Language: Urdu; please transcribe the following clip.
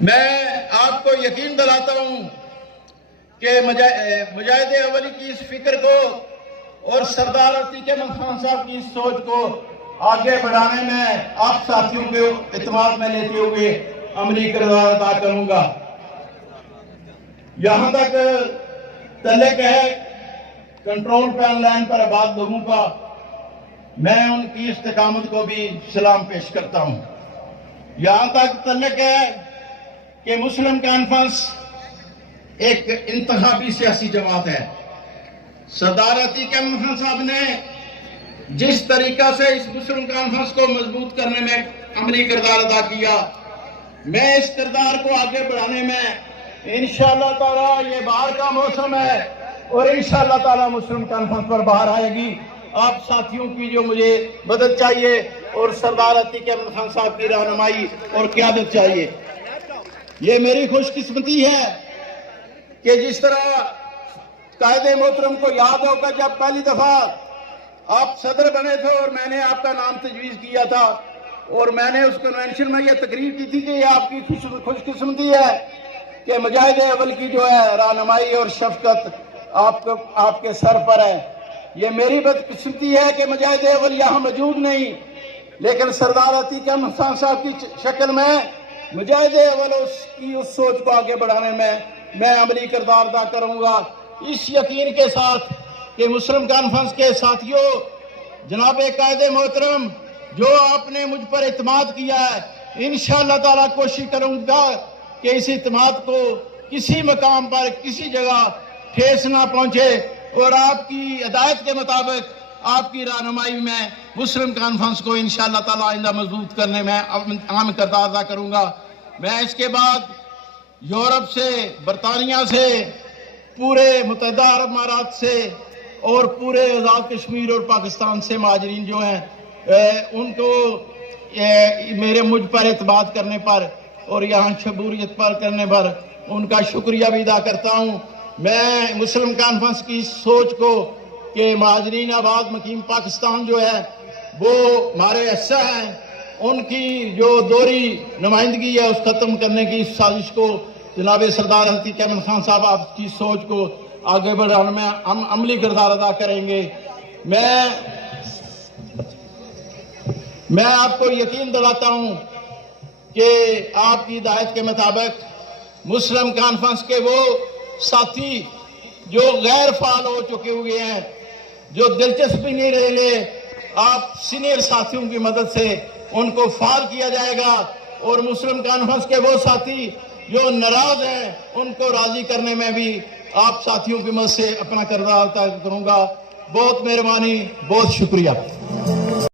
میں آپ کو یقین دلاتا ہوں کہ مجاہد اولی کی اس فکر کو اور سردار عتیق احمد خان صاحب کی اس سوچ کو آگے بڑھانے میں آپ ساتھیوں کے اعتماد میں لیتے ہوئے عملی کردار ادا کروں گا۔ یہاں تک تعلق ہے کنٹرول پین لائن پر آباد لوگوں کا، میں ان کی استقامت کو بھی سلام پیش کرتا ہوں۔ یہاں تک تعلق ہے کہ مسلم کانفرنس ایک انتخابی سیاسی جماعت ہے۔ سردار عتیق احمد خان صاحب نے جس طریقہ سے اس مسلم کانفرنس کو مضبوط کرنے میں عملی کردار ادا کیا، میں اس کردار کو آگے بڑھانے میں انشاءاللہ تعالی، یہ باہر کا موسم ہے اور انشاءاللہ تعالی مسلم کانفرنس پر باہر آئے گی۔ آپ ساتھیوں کی جو مجھے مدد چاہیے اور سردار عتیق احمد خان صاحب کی رہنمائی اور قیادت چاہیے۔ یہ میری خوش قسمتی ہے کہ جس طرح قائد محترم کو یاد ہوگا جب پہلی دفعہ آپ صدر بنے تھے اور میں نے آپ کا نام تجویز کیا تھا اور میں نے اس کنونشن میں یہ تقریر کی تھی کہ یہ آپ کی خوش قسمتی ہے کہ مجاہد اول کی جو ہے رہنمائی اور شفقت آپ کے سر پر ہے۔ یہ میری بدقسمتی ہے کہ مجاہد اول یہاں موجود نہیں، لیکن سردار عتیق احمد خان صاحب کی شکل میں مجاہد اول کی اس سوچ کو آگے بڑھانے میں عملی کردار ادا کروں گا، اس یقین کے ساتھ کہ مسلم کانفرنس کے ساتھیوں، جناب قائد محترم، جو آپ نے مجھ پر اعتماد کیا ہے، انشاءاللہ تعالیٰ کوشش کروں گا کہ اس اعتماد کو کسی مقام پر کسی جگہ ٹھیس نہ پہنچے اور آپ کی ہدایت کے مطابق آپ کی رہنمائی میں مسلم کانفرنس کو انشاءاللہ تعالیٰ آئندہ مضبوط کرنے میں اہم کردار ادا کروں گا۔ میں اس کے بعد یورپ سے، برطانیہ سے، پورے متحدہ عرب امارات سے اور پورے آزاد کشمیر اور پاکستان سے مہاجرین جو ہیں ان کو مجھ پر اعتماد کرنے پر اور یہاں شمولیت پر کرنے پر ان کا شکریہ بھی ادا کرتا ہوں۔ میں مسلم کانفرنس کی سوچ کو کہ مہاجرین آباد مقیم پاکستان جو ہے وہ ہمارے حصہ ہیں، ان کی جو دوہری نمائندگی ہے اس ختم کرنے کی سازش کو جناب سردار عتیق احمد خان صاحب آپ کی سوچ کو آگے بڑھانے میں ہم عملی کردار ادا کریں گے۔ میں آپ کو یقین دلاتا ہوں کہ آپ کی ہدایت کے مطابق مسلم کانفرنس کے وہ ساتھی جو غیر فعال ہو چکے ہوئے ہیں، جو دلچسپی نہیں رہیں گے، آپ سینئر ساتھیوں کی مدد سے ان کو فعال کیا جائے گا اور مسلم کانفرنس کے وہ ساتھی جو ناراض ہیں ان کو راضی کرنے میں بھی آپ ساتھیوں کی مدد سے اپنا کردار ادا کروں گا۔ بہت مہربانی، بہت شکریہ۔